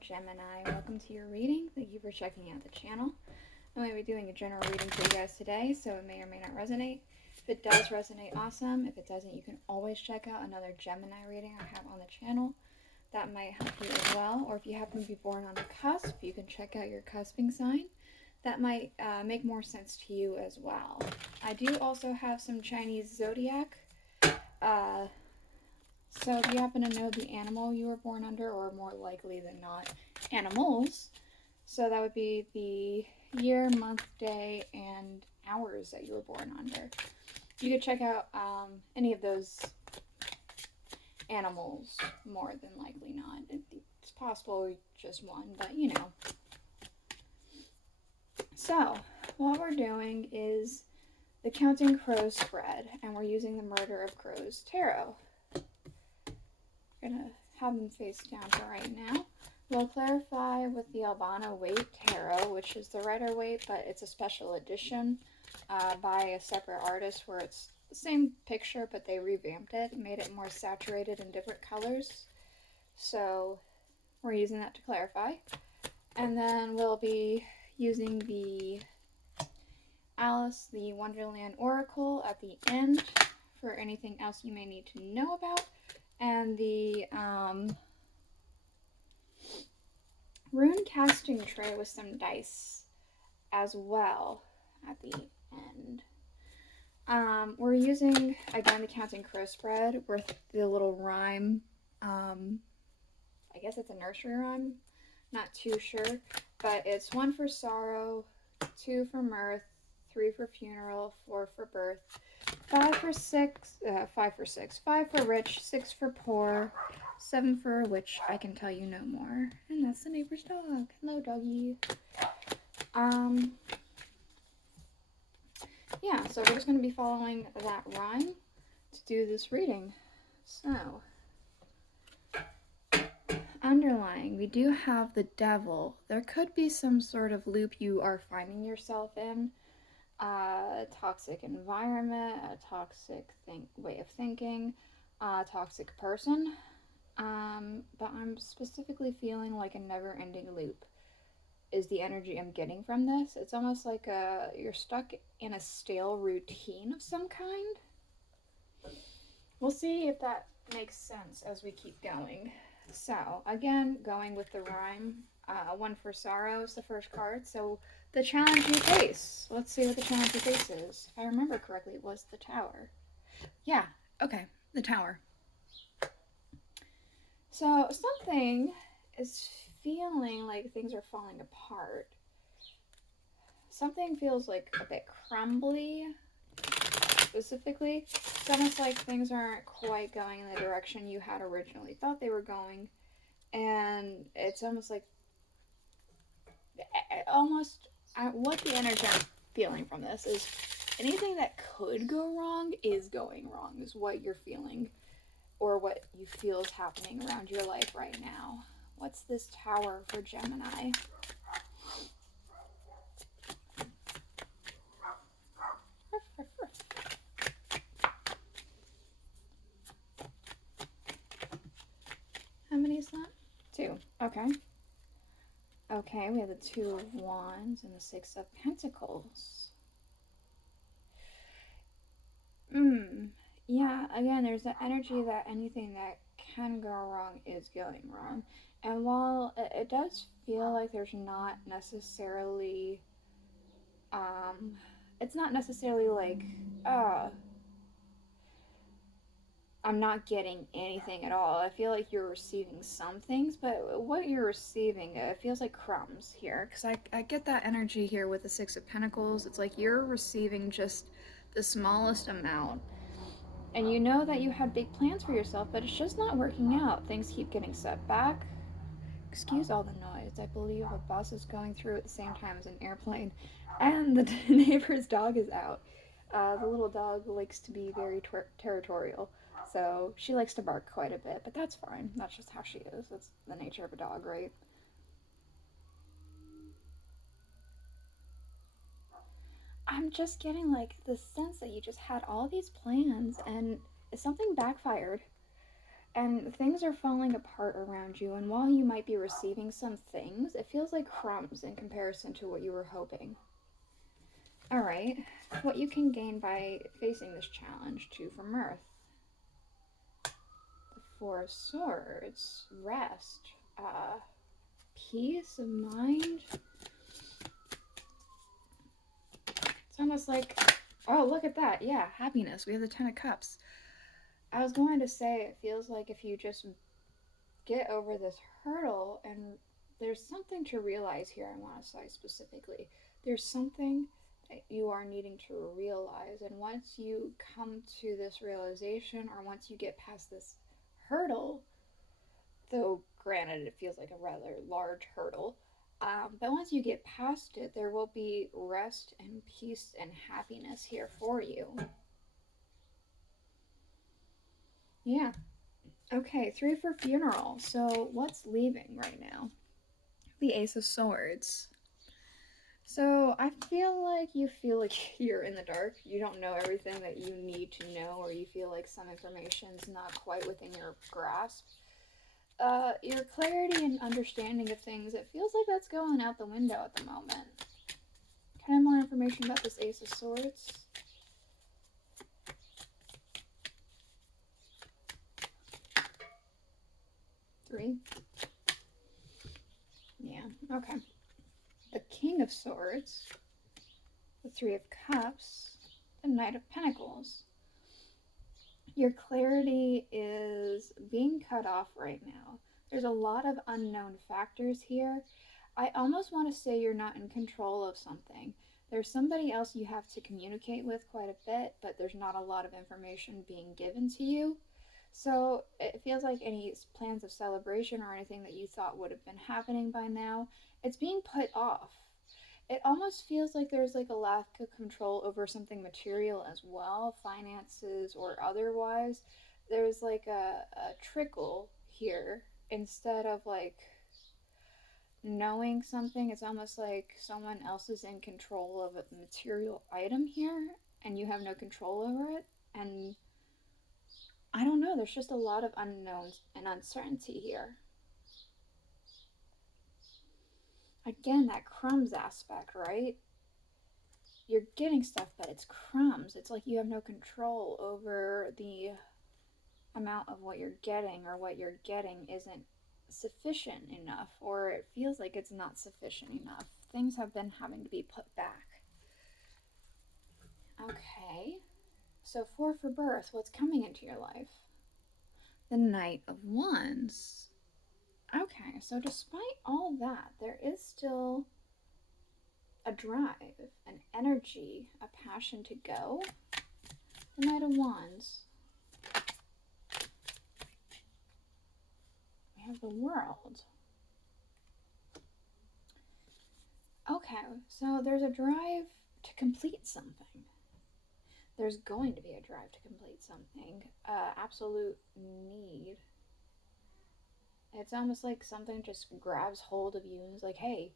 Gemini. Welcome to your reading. Thank you for checking out the channel. I'm going to be doing a general reading for you guys today, so it may or may not resonate. If it does resonate, awesome. If it doesn't, you can always check out another Gemini reading I have on the channel. That might help you as well. Or if you happen to be born on the cusp, you can check out your cusping sign. That might make more sense to you as well. I do also have some Chinese zodiac. So if you happen to know the animal you were born under, or more likely than not, animals, so that would be the year, month, day, and hours that you were born under. You could check out any of those animals, more than likely not. It's possible just one, but you know. So, what we're doing is the Counting Crows spread, and we're using the Murder of Crows Tarot. We're going to have them face down for right now. We'll clarify with the Albano-Waite Tarot, which is the Rider-Waite, but it's a special edition by a separate artist where it's the same picture, but they revamped it and made it more saturated in different colors. So we're using that to clarify. And then we'll be using the Alice, the Wonderland Oracle at the end for anything else you may need to know about. And the rune casting tray with some dice as well at the end. We're using, again, the Counting Crow spread with the little rhyme. I guess it's a nursery rhyme. Not too sure. But it's 1 for sorrow, 2 for mirth, 3 for funeral, 4 for birth, 5 for rich, 6 for poor, 7 for witch. I can tell you no more. And that's the neighbor's dog. Hello, doggy. Yeah, so we're just going to be following that rhyme to do this reading. So, underlying, we do have the devil. There could be some sort of loop you are finding yourself in. A toxic environment, a toxic way of thinking, a toxic person. But I'm specifically feeling like a never-ending loop is the energy I'm getting from this. It's almost like you're stuck in a stale routine of some kind. We'll see if that makes sense as we keep going. So, again, going with the rhyme, 1 for sorrow is the first card. So, the challenge you face. Let's see what the challenge you face is. If I remember correctly, it was the tower. Yeah, okay, the tower. So, something is feeling like things are falling apart. Something feels like a bit crumbly, specifically. It's almost like things aren't quite going in the direction you had originally thought they were going. And it's almost like, what the energy I'm feeling from this is anything that could go wrong is going wrong, is what you're feeling, or what you feel is happening around your life right now. What's this tower for Gemini? How many is that? 2. Okay. Okay, we have the 2 of Wands and the 6 of Pentacles. Yeah, again, there's the energy that anything that can go wrong is going wrong. And while it does feel like there's not necessarily, it's not necessarily like, I'm not getting anything at all. I feel like you're receiving some things, but what you're receiving, it feels like crumbs here. Because I get that energy here with the 6 of Pentacles. It's like you're receiving just the smallest amount. And you know that you had big plans for yourself, but it's just not working out. Things keep getting set back. Excuse all the noise. I believe a bus is going through at the same time as an airplane. And the neighbor's dog is out. The little dog likes to be very territorial. So she likes to bark quite a bit, but that's fine. That's just how she is. That's the nature of a dog, right? I'm just getting like the sense that you just had all these plans and something backfired. And things are falling apart around you, and while you might be receiving some things, it feels like crumbs in comparison to what you were hoping. Alright, what you can gain by facing this challenge. 2 for mirth. The 4 of swords. Rest. Peace of mind. It's almost like, oh, look at that. Yeah, happiness. We have the 10 of cups. I was going to say, it feels like if you just get over this hurdle, and there's something to realize here, I want to say specifically. There's something that you are needing to realize, and once you come to this realization, or once you get past this hurdle, though granted it feels like a rather large hurdle, but once you get past it, there will be rest and peace and happiness here for you. Yeah. Okay, 3 for funeral. So what's leaving right now? The Ace of Swords. So I feel like you're in the dark. You don't know everything that you need to know, or you feel like some information's not quite within your grasp. Your clarity and understanding of things, it feels like that's going out the window at the moment. Can I have more information about this Ace of Swords? Three? Yeah, okay. The King of Swords, the 3 of Cups, the Knight of Pentacles. Your clarity is being cut off right now. There's a lot of unknown factors here. I almost want to say you're not in control of something. There's somebody else you have to communicate with quite a bit, but there's not a lot of information being given to you. So it feels like any plans of celebration or anything that you thought would have been happening by now, it's being put off. It almost feels like there's like a lack of control over something material as well, finances or otherwise. There's like a trickle here instead of like knowing something. It's almost like someone else is in control of a material item here and you have no control over it. And I don't know, there's just a lot of unknowns and uncertainty here. Again, that crumbs aspect, right? You're getting stuff, but it's crumbs. It's like you have no control over the amount of what you're getting, or what you're getting isn't sufficient enough, or it feels like it's not sufficient enough. Things have been having to be put back. Okay, so 4 for birth. What's coming into your life? The Knight of Wands. Okay, so despite all that, there is still a drive, an energy, a passion to go. The Knight of Wands. We have the World. Okay, so there's a drive to complete something. There's going to be a drive to complete something. Absolute need. It's almost like something just grabs hold of you and is like, hey,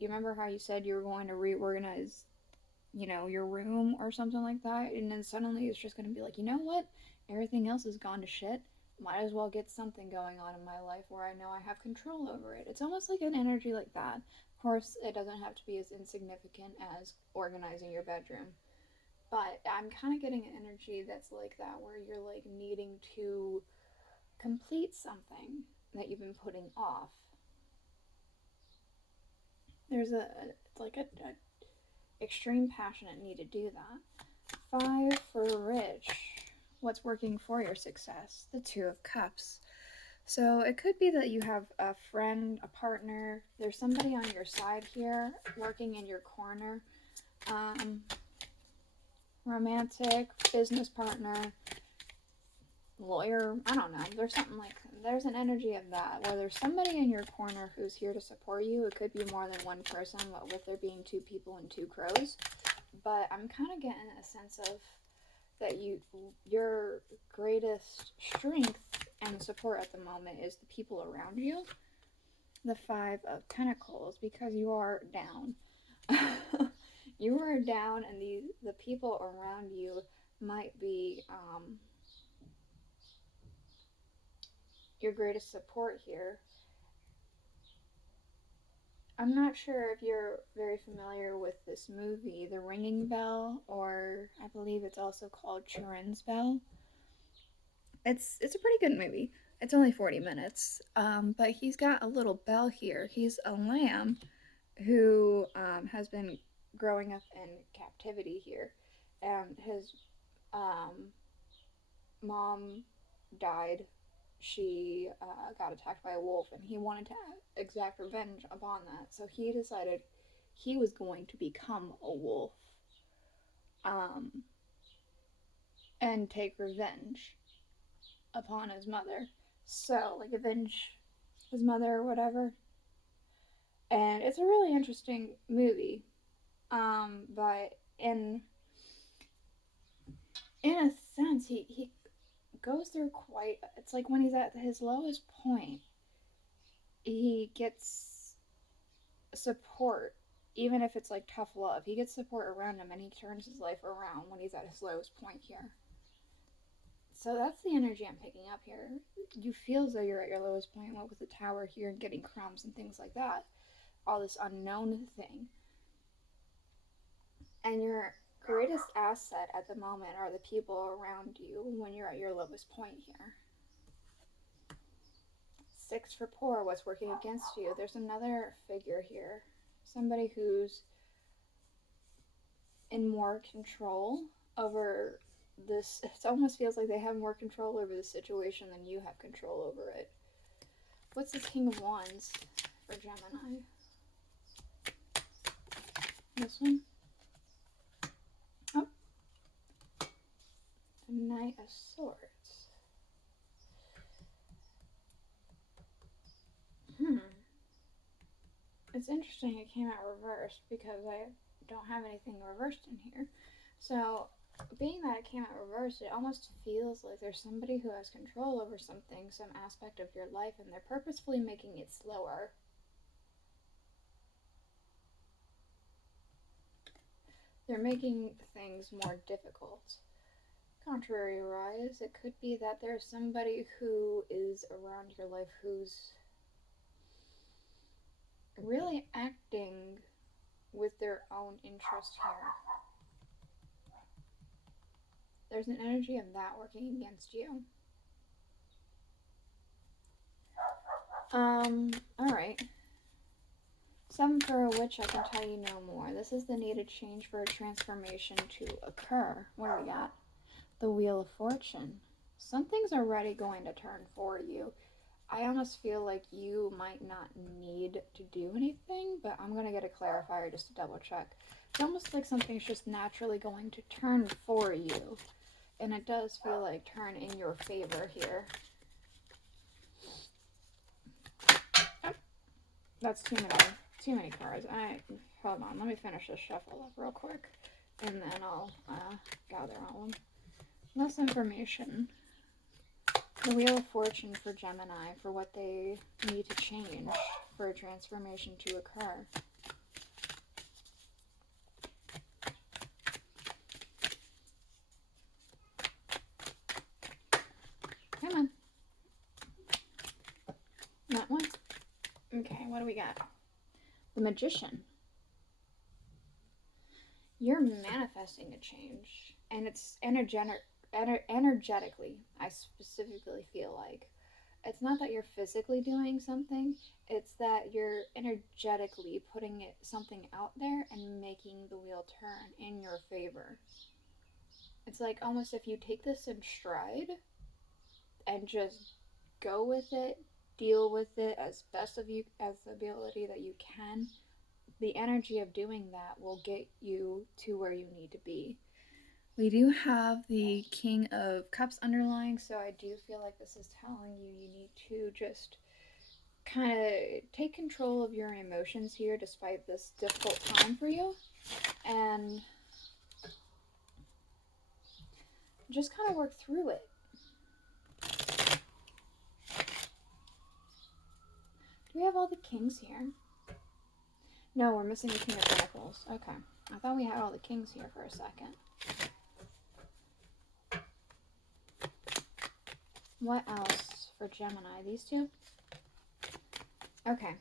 you remember how you said you were going to reorganize, your room or something like that? And then suddenly it's just going to be like, you know what? Everything else has gone to shit. Might as well get something going on in my life where I know I have control over it. It's almost like an energy like that. Of course, it doesn't have to be as insignificant as organizing your bedroom. But I'm kind of getting an energy that's like that, where you're like needing to complete something that you've been putting off. There's it's like a extreme passionate need to do that. 5 for rich. What's working for your success? The 2 of Cups. So it could be that you have a friend, a partner. There's somebody on your side here working in your corner. Romantic, business partner, lawyer, I don't know. There's an energy of that, where there's somebody in your corner who's here to support you. It could be more than one person, with there being 2 people and 2 crows. But I'm kind of getting a sense of that your greatest strength and support at the moment is the people around you. The 5 of Pentacles, because you are down. You are down, and the people around you might be your greatest support here. I'm not sure if you're very familiar with this movie, The Ringing Bell, or I believe it's also called Turin's Bell. It's a pretty good movie. It's only 40 minutes, but he's got a little bell here. He's a lamb who has been growing up in captivity here, and his mom died. She got attacked by a wolf, and he wanted to exact revenge upon that. So he decided he was going to become a wolf, and take revenge upon his mother. So, like, avenge his mother or whatever. And it's a really interesting movie. But in a sense, he goes through quite. It's like when he's at his lowest point, he gets support, even if it's like tough love. He gets support around him, and he turns his life around when he's at his lowest point here. So that's the energy I'm picking up here. You feel as though you're at your lowest point, what with the tower here and getting crumbs and things like that. All this unknown thing. And your greatest asset at the moment are the people around you when you're at your lowest point here. 6 for poor, what's working against you? There's another figure here. Somebody who's in more control over this. It almost feels like they have more control over the situation than you have control over it. What's the King of Wands for Gemini? This one? Oh. The Knight of Swords. It's interesting it came out reversed because I don't have anything reversed in here. So, being that it came out reversed, it almost feels like there's somebody who has control over something, some aspect of your life, and they're purposefully making it slower. They're making things more difficult. Contrary-wise, it could be that there's somebody who is around your life who's really acting with their own interest here. There's an energy of that working against you. Alright. 7 for a witch, I can tell you no more. This is the needed change for a transformation to occur. What do we got? The Wheel of Fortune. Something's already going to turn for you. I almost feel like you might not need to do anything, but I'm going to get a clarifier just to double check. It's almost like something's just naturally going to turn for you. And it does feel like turn in your favor here. Oh, that's too many cards. Hold on, let me finish this shuffle up real quick, and then I'll gather all of them. Less information. The Wheel of Fortune for Gemini, for what they need to change for a transformation to occur. Come on. That one? Okay, what do we got? The Magician. You're manifesting a change, and it's energetically, I specifically feel like. It's not that you're physically doing something, it's that you're energetically putting something out there and making the wheel turn in your favor. It's like almost if you take this in stride and just go with it, deal with it as best of you as the ability that you can, the energy of doing that will get you to where you need to be. We do have the King of Cups underlying, so I do feel like this is telling you you need to just kind of take control of your emotions here despite this difficult time for you, and just kind of work through it. Do we have all the kings here? No, we're missing the King of Pentacles. Okay. I thought we had all the kings here for a second. What else for Gemini? These two? Okay.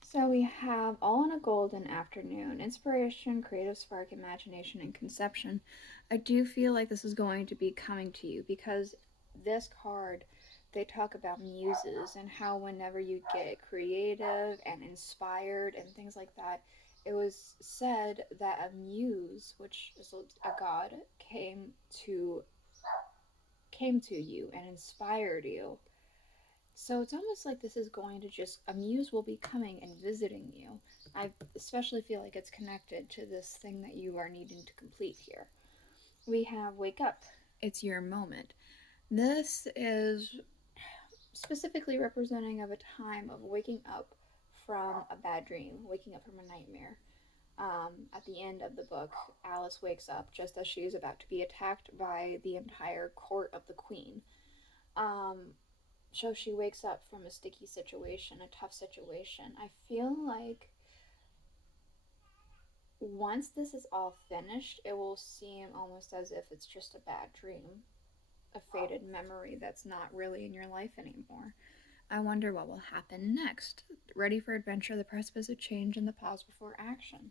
So we have all in a golden afternoon, inspiration, creative spark, imagination, and conception. I do feel like this is going to be coming to you because this card, they talk about muses and how whenever you get creative and inspired and things like that, it was said that a muse, which is a god, to came to you and inspired you. So it's almost like this is going to just, a muse will be coming and visiting you. I especially feel like it's connected to this thing that you are needing to complete here. We have wake up. It's your moment. This is specifically representing of a time of waking up from a bad dream, waking up from a nightmare. At the end of the book, Alice wakes up just as she is about to be attacked by the entire court of the queen. Um, so she wakes up from a sticky situation, a tough situation. I feel like once this is all finished, it will seem almost as if it's just a bad dream, a faded memory that's not really in your life anymore. I wonder what will happen next. Ready for adventure, the precipice of change, and the pause before action.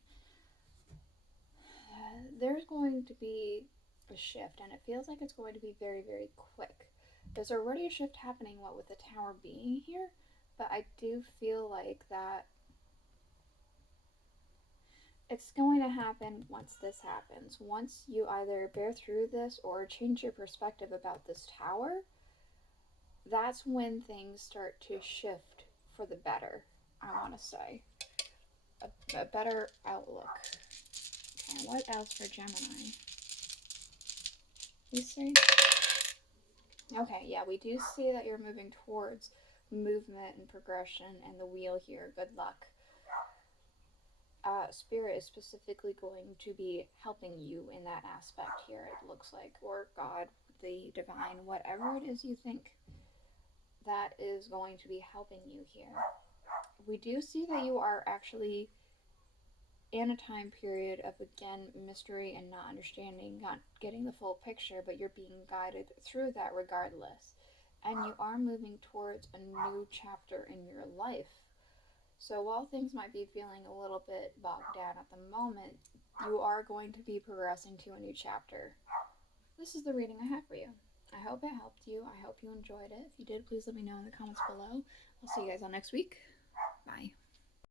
There's going to be a shift, and it feels like it's going to be very, very quick. There's already a shift happening, what with the tower being here, but I do feel like that it's going to happen once this happens. Once you either bear through this or change your perspective about this tower, that's when things start to shift for the better, I want to say. A better outlook. Okay, what else for Gemini? These three? Okay, yeah, we do see that you're moving towards movement and progression and the wheel here. Good luck. Spirit is specifically going to be helping you in that aspect here, it looks like, or God, the divine, whatever it is you think that is going to be helping you here. We do see that you are actually in a time period of, again, mystery and not understanding, not getting the full picture, but you're being guided through that regardless. And you are moving towards a new chapter in your life. So while things might be feeling a little bit bogged down at the moment, you are going to be progressing to a new chapter. This is the reading I have for you. I hope it helped you. I hope you enjoyed it. If you did, please let me know in the comments below. I'll see you guys all next week. Bye.